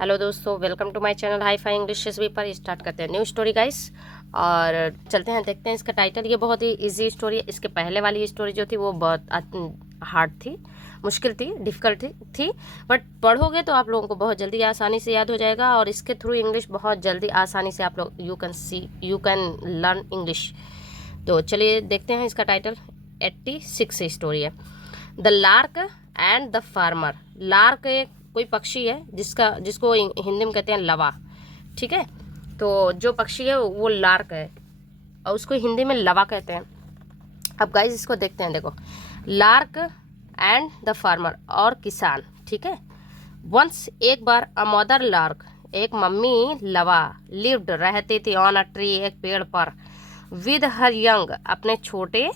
Hello दोस्तों, welcome to my channel hi fi English SB पर। Start करते हैं न्यू स्टोरी गाइस और चलते हैं, देखते हैं इसका टाइटल। ये बहुत ही इजी स्टोरी है। इसके पहले वाली स्टोरी जो थी वो बहुत हार्ड थी, मुश्किल थी, डिफ़िकल्ट थी। बट पढ़ोगे तो आप लोगों को बहुत जल्दी आसानी से याद हो जाएगा और इसके थ्रू इंग्लिश बहुत जल्दी आसानी से आप लोग यू कैन लर्न इंग्लिश। तो चलिए देखते हैं इसका टाइटल। 86 स्टोरी है। The lark and the farmer. Lark एक कोई पक्षी है जिसको हिंदी में कहते हैं लवा। ठीक है, तो जो पक्षी है वो लार्क है और उसको हिंदी में लवा कहते हैं। अब गाइस इसको देखते हैं, देखो। लार्क एंड द फार्मर और किसान। ठीक है। वंस एक बार अ मदर लार्क, एक मम्मी लवा, लिव्ड रहती थी ऑन अ ट्री, एक पेड़ पर, विद हर यंग, अपने छोटे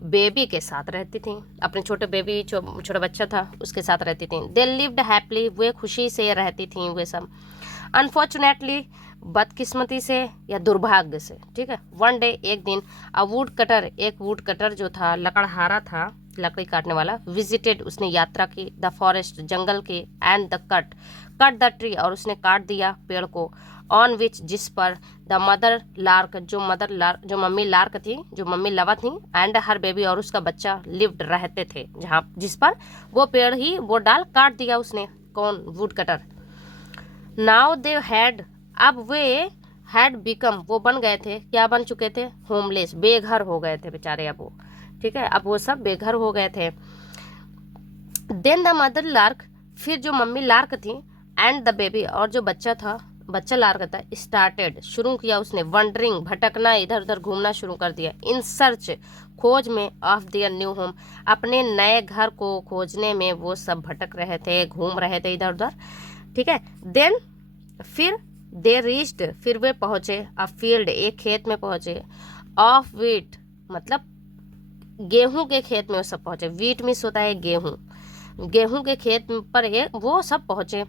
बेबी के साथ रहती थी। अपने छोटे बेबी छोटा बच्चा था उसके साथ रहती थी। दे लिव्ड हैप्पली, वे खुशी से रहती थी वे सब। अनफॉर्चुनेटली, बदकिस्मती से या दुर्भाग्य से। ठीक है। वन डे, एक दिन, अ वुड कटर, एक वुड कटर जो था, लकड़हारा था, लकड़ी काटने वाला, विजिटेड, उसने यात्रा की, द फॉरेस्ट, जंगल की, and the cut the tree, और उसने काट दिया पेड़ को, ऑन विच, जिस पर, द मदर लार्क, जो मम्मी लार्क थी, जो मम्मी लवा थी, एंड हर बेबी, और उसका बच्चा, लिव्ड, रहते थे, जहाँ जिस पर वो पेड़ ही वो डाल काट दिया उसने। कौन? Would cutter. Now they had, अब वे, हैड बिकम, वो बन गए थे, क्या बन चुके थे? होमलेस, बेघर हो गए थे बेचारे अब वो। ठीक है, अब वो सब बेघर हो गए थे। देन द मदर लार्क, फिर जो मम्मी लार्क थी, एंड द बेबी, और जो बच्चा था, बच्चा लार्क था, स्टार्टेड, शुरू किया उसने, वंडरिंग, भटकना, इधर उधर घूमना शुरू कर दिया, इन सर्च, खोज में, ऑफ देयर न्यू होम, अपने नए घर को खोजने में वो सब भटक रहे थे, घूम रहे थे इधर उधर। ठीक है। देन, फिर, दे रीच्ड, फिर वे पहुंचे, अ फील्ड, एक खेत में पहुंचे, ऑफ वीट, मतलब गेहूं के खेत में वो सब पहुंचे। वीट मिस होता है गेहूं, गेहूं के खेत पर ये वो सब पहुंचे।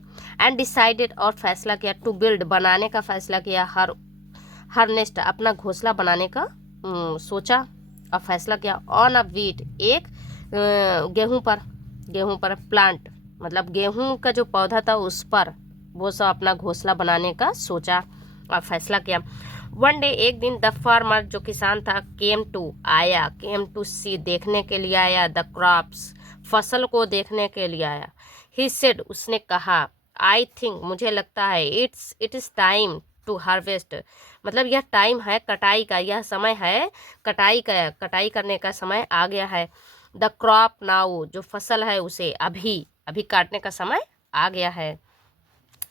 एंड डिसाइडेड, और फैसला किया, टू बिल्ड, बनाने का फैसला किया, हर नेस्ट, अपना घोंसला बनाने का सोचा और फैसला किया, ऑन अ वीट, एक गेहूं पर प्लांट, मतलब गेहूं का जो पौधा था उस पर वो सब अपना घोंसला बनाने का सोचा और फैसला किया। वन डे, एक दिन, द फार्मर, जो किसान था, केम टू सी, देखने के लिए आया, द क्रॉप्स, फसल को देखने के लिए आया। ही सेड, उसने कहा, आई थिंक, मुझे लगता है, it is time to harvest, मतलब यह टाइम है कटाई का, यह समय है कटाई का, कटाई करने का समय आ गया है। द क्रॉप नाउ, जो फसल है उसे अभी अभी काटने का समय आ गया है।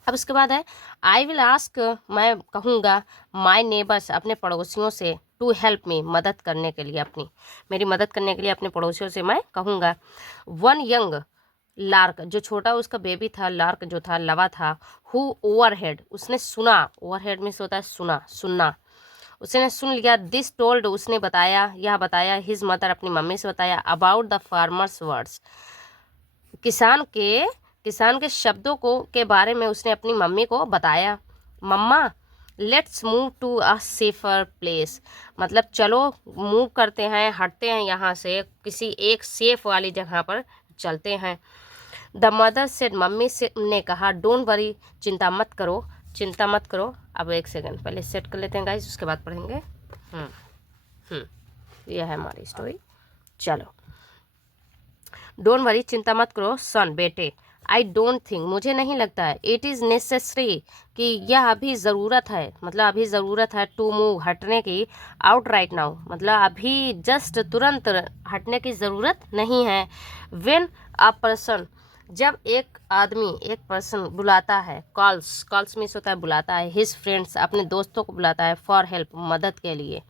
अब उसके बाद है, आई विल आस्क, मैं कहूँगा, माई नेबर्स, अपने पड़ोसियों से, टू हेल्प मी, मदद करने के लिए, मेरी मदद करने के लिए अपने पड़ोसियों से मैं कहूँगा। वन यंग लार्क, जो छोटा उसका बेबी था, लार्क जो था, लवा था, हु ओवरहेड, उसने सुना, ओवरहेड मीन्स होता है सुनना, उसने सुन लिया, दिस टोल्ड, उसने बताया, यह बताया, हिज मदर, अपनी मम्मी से बताया, अबाउट द फार्मर्स वर्ड्स, किसान के शब्दों को के बारे में उसने अपनी मम्मी को बताया। Mamma, let's move to a safer place, मतलब चलो मूव करते हैं, हटते हैं यहाँ से, किसी एक सेफ वाली जगह पर चलते हैं। द मदर सेड, मम्मी से ने कहा, डोंट वरी, चिंता मत करो। अब एक सेकंड पहले सेट कर लेते हैं गाइस, उसके बाद पढ़ेंगे। यह है हमारी स्टोरी। चलो, डोंट वरी, चिंता मत करो, सन, बेटे, आई डोंट थिंक, मुझे नहीं लगता है, इट इज़ नेसेसरी, कि यह अभी ज़रूरत है, मतलब अभी ज़रूरत है, टू मूव, हटने की, आउट राइट नाउ, मतलब अभी जस्ट तुरंत हटने की ज़रूरत नहीं है। व्हेन अ पर्सन, जब एक आदमी, एक पर्सन बुलाता है, कॉल्स मीन्स होता है बुलाता है, हिज फ्रेंड्स, अपने दोस्तों को बुलाता है, फॉर हेल्प, मदद के लिए।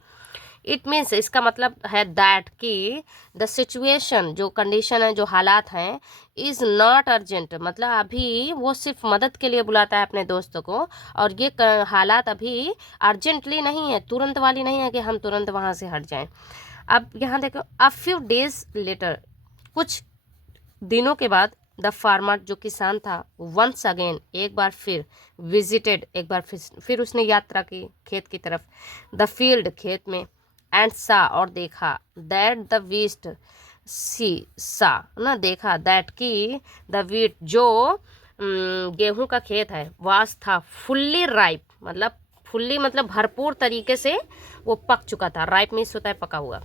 इट मीन्स, इसका मतलब है दैट, कि द सिचुएशन, जो कंडीशन है, जो हालात हैं, इज़ नॉट अर्जेंट, मतलब अभी वो सिर्फ मदद के लिए बुलाता है अपने दोस्तों को, और ये हालात अभी अर्जेंटली नहीं है, तुरंत वाली नहीं है कि हम तुरंत वहाँ से हट जाएं। अब यहाँ देखो, अ फ्यू डेज लेटर, कुछ दिनों के बाद, द फार्मर, जो किसान था, वंस अगेन, एक बार फिर, विजिटेड, एक बार फिर उसने यात्रा की खेत की तरफ, द फील्ड, खेत में, एंड सा, और देखा, दैट द वीस्ट, सी सा ना, देखा, दैट की, द वीट, जो गेहूं का खेत है, वास था फुल्ली राइप, मतलब भरपूर तरीके से वो पक चुका था। राइप मीन्स होता है पका हुआ,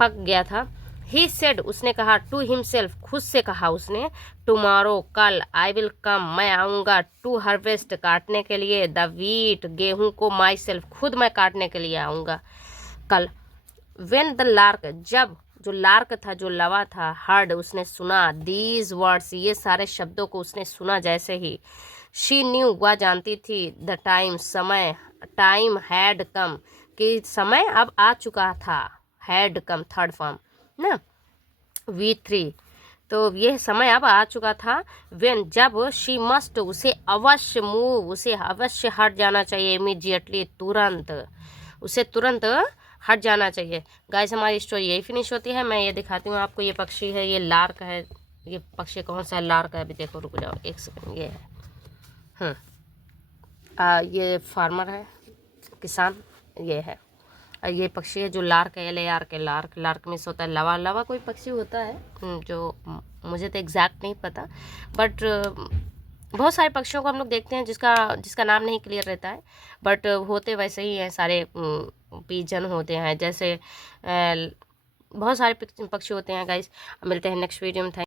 पक गया था। ही सेड, उसने कहा, टू हिमसेल्फ, खुद से कहा उसने, टुमारो, कल, आई विल कम, मैं आऊँगा, टू हार्वेस्ट, काटने के लिए, द वीट, गेहूं को, माई सेल्फ, खुद मैं काटने के लिए आऊँगा कल। वेन द लार्क, जब जो लार्क था, जो लवा था, हर्ड, उसने सुना, दीज वर्ड्स, ये सारे शब्दों को उसने सुना जैसे ही, शी न्यू, वह जानती थी, द टाइम, समय, टाइम हैड कम, कि समय अब आ चुका था, हैड कम थर्ड फॉर्म ना, V3, तो यह समय अब आ चुका था। वेन, जब, शी मस्ट, उसे अवश्य, मूव, उसे अवश्य हट जाना चाहिए, इमीडिएटली, तुरंत, उसे तुरंत हट जाना चाहिए। गाइस हमारी स्टोरी यही फिनिश होती है। मैं ये दिखाती हूँ आपको, ये पक्षी है, ये लार्क है। ये पक्षी कौन सा है? लार्क है। अभी देखो, रुक जाओ एक सेकंड, ये है। ये फार्मर है, किसान, ये है। और ये पक्षी है जो लार्क है, LAR के, लार्क। लार्क मीन्स होता है लवा। लवा कोई पक्षी होता है जो मुझे तो एग्जैक्ट नहीं पता, बट बहुत सारे पक्षियों को हम लोग देखते हैं जिसका नाम नहीं क्लियर रहता है, बट होते वैसे ही हैं सारे। पीजन होते हैं, जैसे बहुत सारे पक्षी होते हैं। गाइस मिलते हैं नेक्स्ट वीडियो में।